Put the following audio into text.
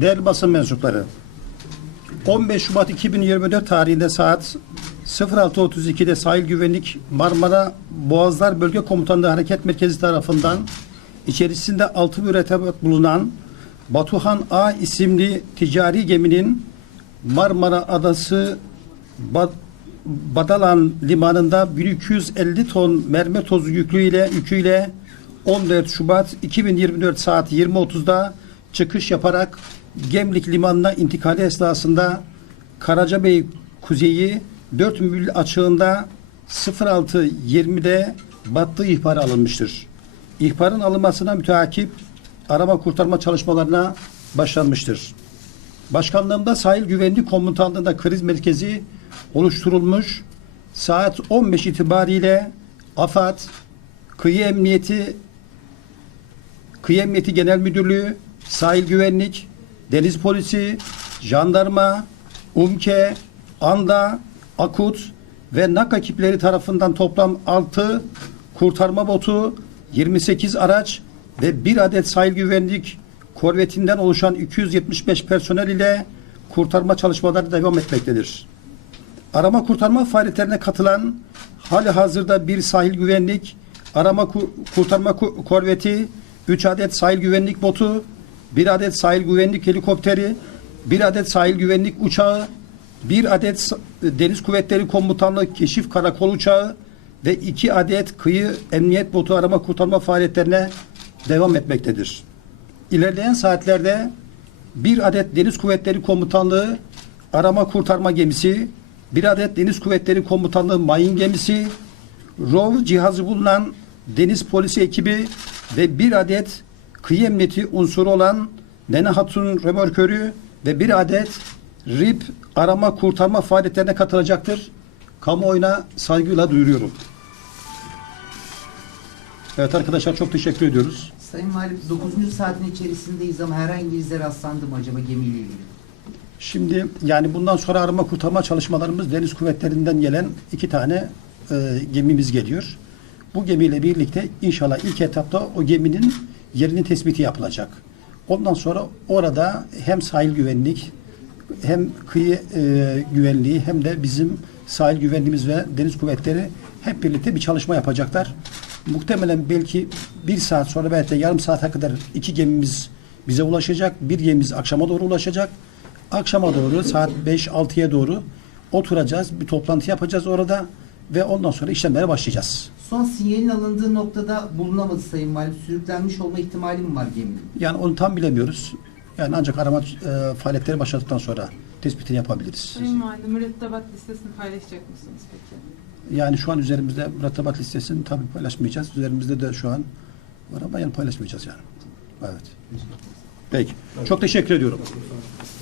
Değerli basın mensupları, 15 Şubat 2024 tarihinde saat 06.32'de Sahil Güvenlik Marmara Boğazlar Bölge Komutanlığı Hareket Merkezi tarafından içerisinde 6 mürettebat bulunan Batuhan A isimli ticari geminin Marmara Adası Bad- Badalan limanında 1250 ton mermer tozu yüklüyle yüküyle 14 Şubat 2024 saat 20.30'da çıkış yaparak Gemlik limanına intikali esnasında Karacabey kuzeyi 4 mil açığında 06.20'de battığı ihbarı alınmıştır. İhbarın alınmasına müteakip arama kurtarma çalışmalarına başlanmıştır. Başkanlığımda Sahil Güvenlik Komutanlığı'nda kriz merkezi oluşturulmuş. Saat 15 itibariyle AFAD, Kıyı Emniyeti, Kıyı Emniyeti Genel Müdürlüğü, Sahil Güvenlik, Deniz Polisi, Jandarma, UMKE, ANDA, AKUT ve NAK ekipleri tarafından toplam 6 kurtarma botu, 28 araç ve 1 adet sahil güvenlik korvetinden oluşan 275 personel ile kurtarma çalışmaları devam etmektedir. Arama kurtarma faaliyetlerine katılan hali hazırda bir sahil güvenlik, arama ku- kurtarma ku- korveti, 3 adet sahil güvenlik botu, 1 adet sahil güvenlik helikopteri, 1 adet sahil güvenlik uçağı, 1 adet Deniz Kuvvetleri Komutanlığı Keşif Karakol uçağı ve 2 adet kıyı emniyet botu arama kurtarma faaliyetlerine devam etmektedir. İlerleyen saatlerde bir adet Deniz Kuvvetleri Komutanlığı arama kurtarma gemisi, bir adet Deniz Kuvvetleri Komutanlığı mayın gemisi, ROV cihazı bulunan deniz polisi ekibi ve bir adet kıyı emniyeti unsuru olan Nene Hatun remorkörü ve bir adet RIP arama kurtarma faaliyetlerine katılacaktır. Kamuoyuna saygıyla duyuruyorum. Evet arkadaşlar çok teşekkür ediyoruz. Sayın Valim 9. saatin içerisindeyiz ama herhangi bir izle rastlandı mı acaba gemiyle ilgili? Şimdi yani bundan sonra arama kurtarma çalışmalarımız deniz kuvvetlerinden gelen iki tane e, gemimiz geliyor. Bu gemiyle birlikte inşallah ilk etapta o geminin yerinin tespiti yapılacak. Ondan sonra orada hem sahil güvenlik hem kıyı e, güvenliği hem de bizim sahil güvenliğimiz ve deniz kuvvetleri hep birlikte bir çalışma yapacaklar. Muhtemelen belki bir saat sonra belki de yarım saate kadar iki gemimiz bize ulaşacak. Bir gemimiz akşama doğru ulaşacak. Akşama doğru saat 5-6'ya doğru oturacağız. Bir toplantı yapacağız orada ve ondan sonra işlemlere başlayacağız. Son sinyalin alındığı noktada bulunamadı Sayın Valim. Sürüklenmiş olma ihtimali mi var geminin? Yani onu tam bilemiyoruz. Yani ancak arama e, faaliyetleri başladıktan sonra tespitini yapabiliriz. Sayın Valim, mürettebat listesini paylaşacak mısınız peki? Yani şu an üzerimizde mürettebat listesini tabii paylaşmayacağız. Üzerimizde de şu an var ama yani paylaşmayacağız yani. Evet. Peki. Çok teşekkür ediyorum.